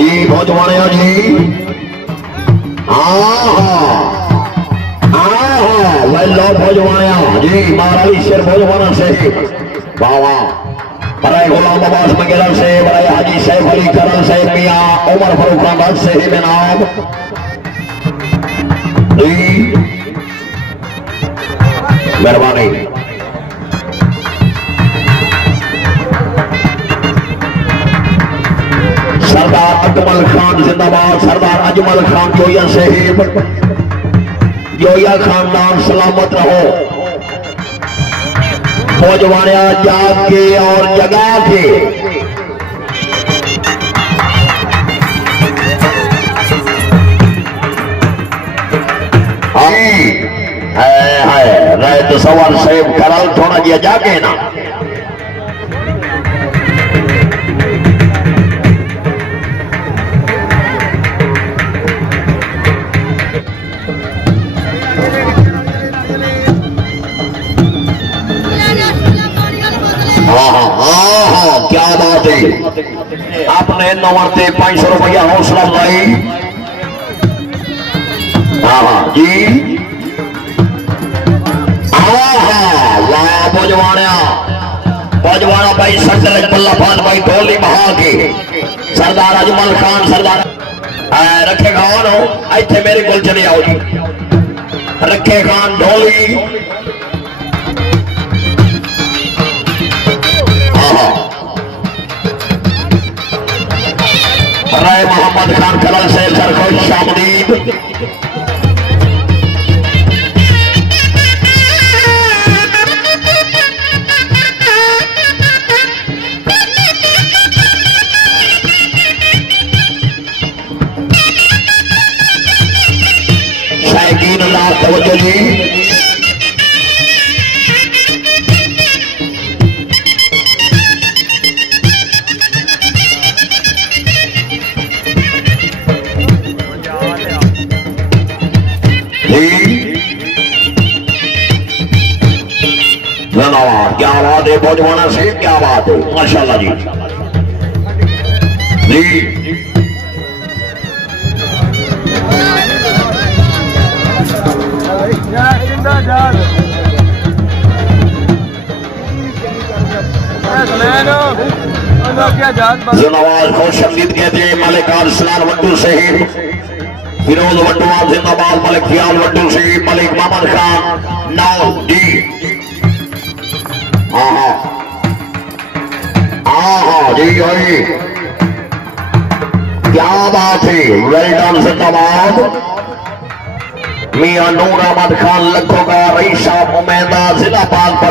जी भोजवाणिया जी वेलो भोजवाणिया जी महाराली शेर भोजवाना से वाह वाह बड़े गुलाम अब्बास मंगेला से बड़े हाजी सैफ अली करल से मियां उमर फारूक खान से ही जनाब जी मेहरबानी सरदार अजमल खान जिंदाबाद सरदार अजमल खान जोया शहीद जोया खानदान सलामत रहो फौजवानिया जाग के और जगा के रहे तो सवाल सेव करल थोड़ा जिया जाके ना हाँ क्या बात है आपने नवरते 500 रुपया हौसला लाई हाँ जी वाह भोजवाड़ा भाई सरदार बल्ला खान भाई ढोली महा के सरदार अजमल खान सरदार रखे खान हो इतने मेरे को चले आओ जी रखे खान ढोली राय मोहम्मद खान कलल से सरखोश शामदीद शायकीन अल्लाह तवज्जो जी क्या बात है भोजवाना से क्या बात है माशाल्लाह जी जी जिंदाबाद खुशमदीद कहते हैं मलिक अरसलान वड्डू शहीद फिरोज वड्डूवाल जिंदाबाद मलिक फियाल वड्डू शहीद मलिक मोहम्मद खान नाउ जी हाँ जी जी क्या बात है वेल डन जिंदाबाद मियां नूर अहमद खान लखों का रईसा उमेदा जिला